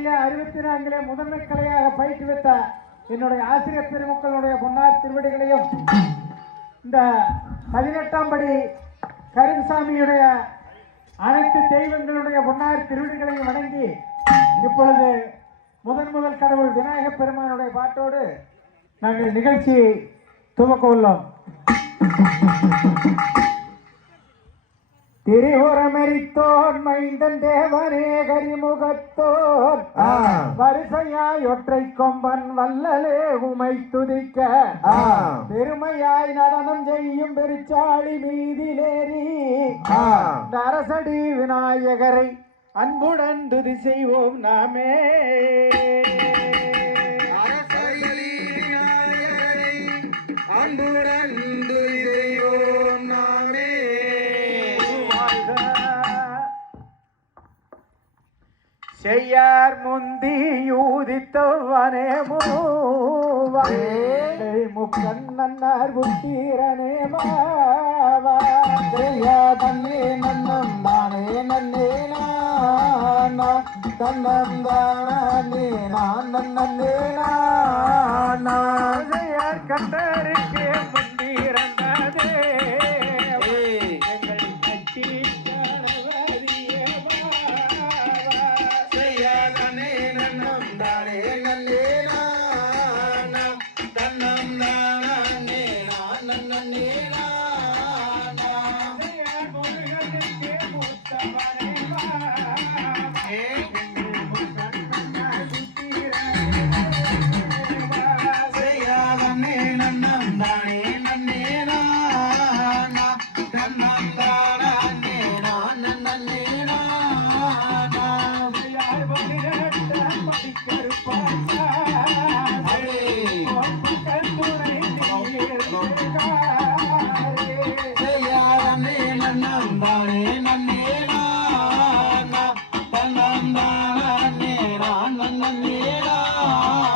அறுபத்தி நான்கிலே முதன்மை கலையாக பயிற்றுவித்த என்னுடைய ஆசிரியர் பெருமக்களுடைய பொன்னார் திருவடிகளையும் இந்த பதினெட்டாம் படி கருதுசாமியுடைய அனைத்து தெய்வங்களுடைய பொன்னார் திருவடிகளையும் வணங்கி இப்பொழுது முதன் முதல் கடவுள் விநாயகப் பெருமானுடைய பாட்டோடு நாங்கள் நிகழ்ச்சியை துவக்க உள்ளோம். திரிபுரமெரித்தோன் மைந்தன் தேவனே கரிமுகத்தோன். வரிசையாய் ஒற்றை கொம்பன் வல்லலே உமை துதிக்க. பெருமையாய் நடனம் செய்யும் பெருச்சாளி மீதிலேறி. நரசடி விநாயகரை அன்புடன் துதி செய்வோம் நாமே செய்யார் முந்தி யூதித்தவனே மூவாய் முக்கண்ணன்னார் புத்தீரனே மாவா. செய்யா தன்னே நன்னம் தானே நானா. ஏய்.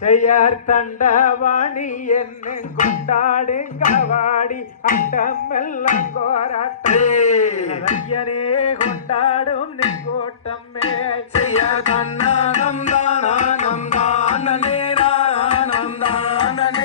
செய்யார் தண்டவாணி என்ன கொண்டாடுங்கவாடி அண்டம் எல்லாம் கோராட்டம். ஐயனே கொண்டாடும் நெங்கோட்டமே செய்ய தன்னானம் தானானம் தானனே நானானம் தானனே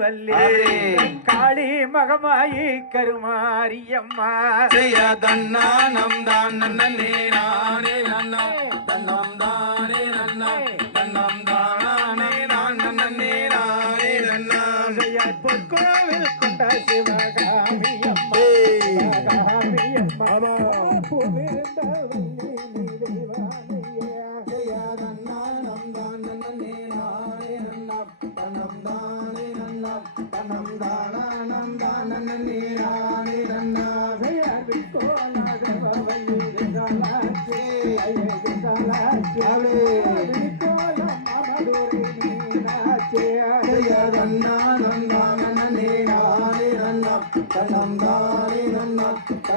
வல்லே காளி மகமாயி கருமாரியம்மா. செய்ய தன்னா நம் தான் நன்னே நானே நன்னம் தன்னம் தானே நன்னம் தன்னம் தானே நான் நன்னே நானே நன்னம் செய்ய பொற்கோவில் கொண்ட சிவகாமியம்மா. சிவகாமியம்மா.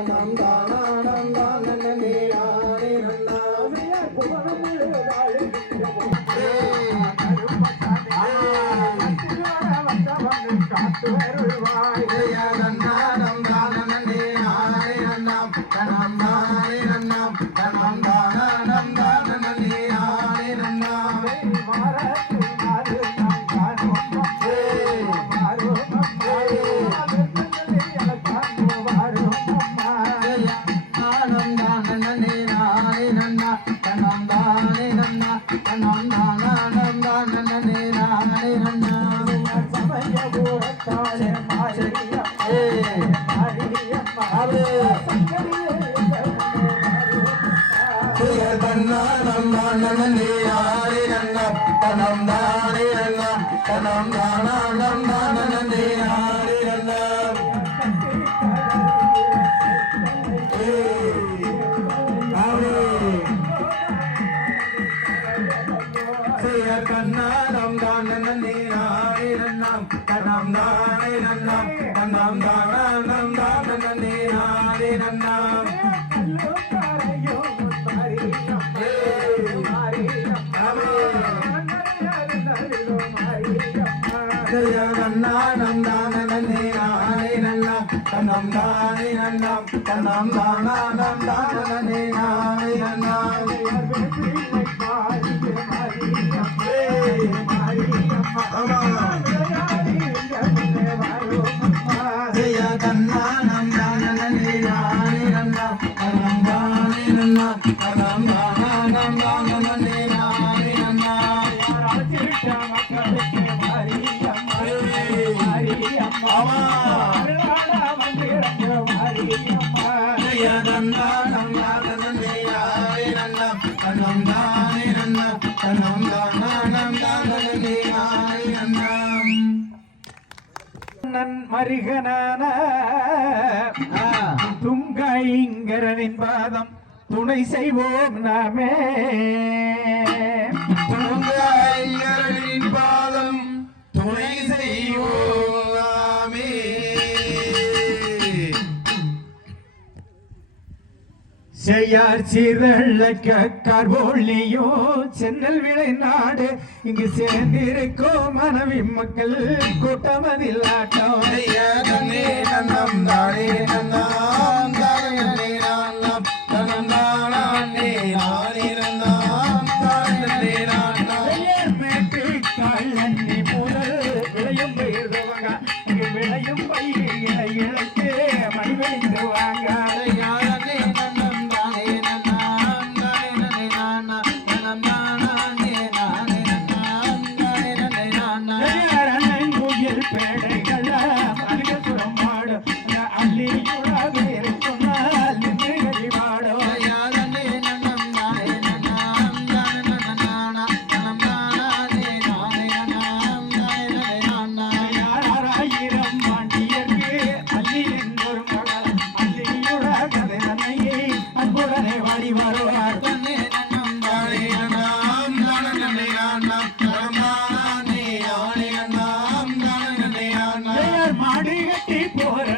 Bye. தனம் தானே தனம் தானா I'm மருகனான துங்காயிங்கரனின் பாதம் துணை செய்வோம் நாமே. துங்காயிங்கரனின் பாதம் துணை செய்யார் சீரழக்க கார்போலியோ சென்னல் விளை நாடு இங்கு சேர்ந்திருக்கோ மனைவி மக்கள் கூட்டமதில் ஆட்டம். நம் தானே நம் கட்டி போரடித்தால்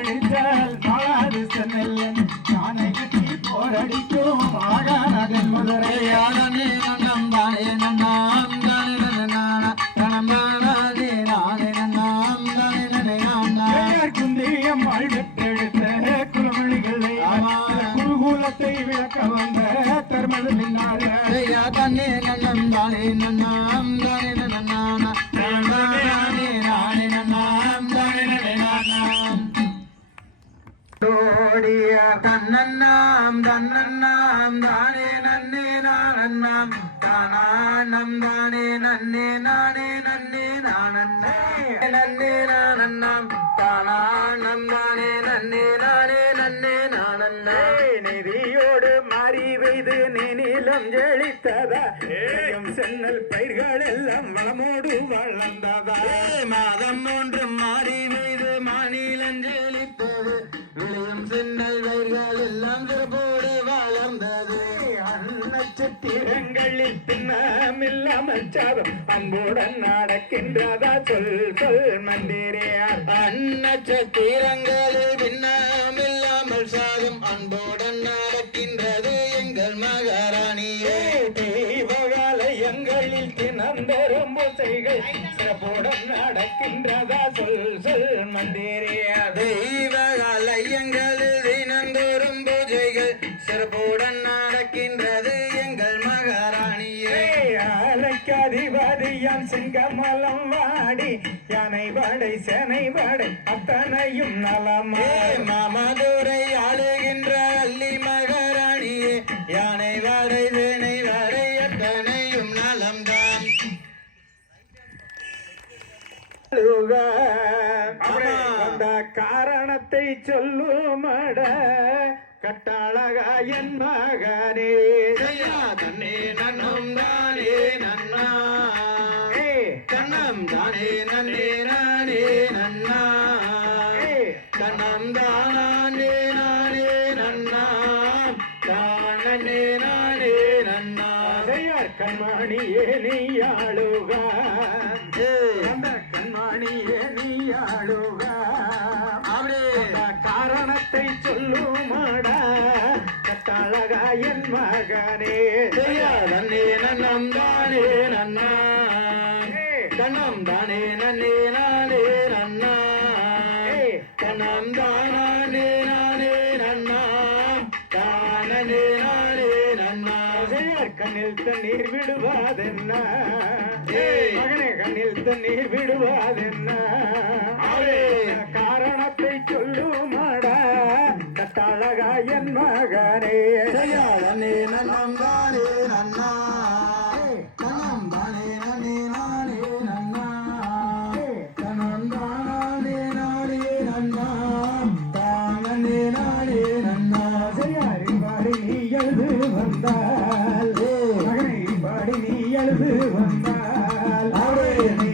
நாம் தன்னன்னாம் தானே நன்னே நானன்னாம். தானானம் தானே நன்னே நானே நன்னே நானன்னே நன்னே நானன்னாம். தானானம் தானே நன்னே நானே நன்னே நானன்னே. நிதியோடு மாறி பெய்து நீ நீளம் ஜெழித்ததா? ஏயம் சென்னல் பயிர்கள் எல்லாம் வளமோடு வளர்ந்ததா? மாதம் ஒன்று மாறி நட்சத்திரங்களில் பின்னமில்லாமல் சாதம் அன்புடன் நடக்கின்றதா சொல் சொல் மந்திரியார் அந்நட்சத்திரங்களில் பின்னமில்லாமல் சாதும் அன்புடன் நடக்கின்றது எங்கள் மகாராணியே. தெய்வகாலயங்களில் தினந்தரும் பூசைகள் சிறப்புடன் நடக்கின்றதா சொல் சொல் மந்திரியார் வாடி யானை வாடை சேனை வாடை அத்தனையும் நலமா மாமதுரை ஆளுகின்ற அள்ளி மகாராணியே யானை வாடை வேனை வாடை அத்தனையும் நலம்தான். அந்த காரணத்தை சொல்லுமட கட்டாளகா என் மகனே. தன்னே நன்னும் தானே நன்னா. தானே நன்னே நானே நன்னா. ஏய், கண்ணம் தானே நானே நன்னா. தானே நானே நன்னா. கண்மணியே நீ ஆளுக. கண்ணில் தண்ணீர் விடுவாதென்ன. மகனே கண்ணில் தண்ணீர் விடுவாதென்ன. காரணத்தை சொல்லுமாடா. கட்டாளகா என் மகனே. செய்யா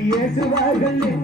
இயேசுவார்கள்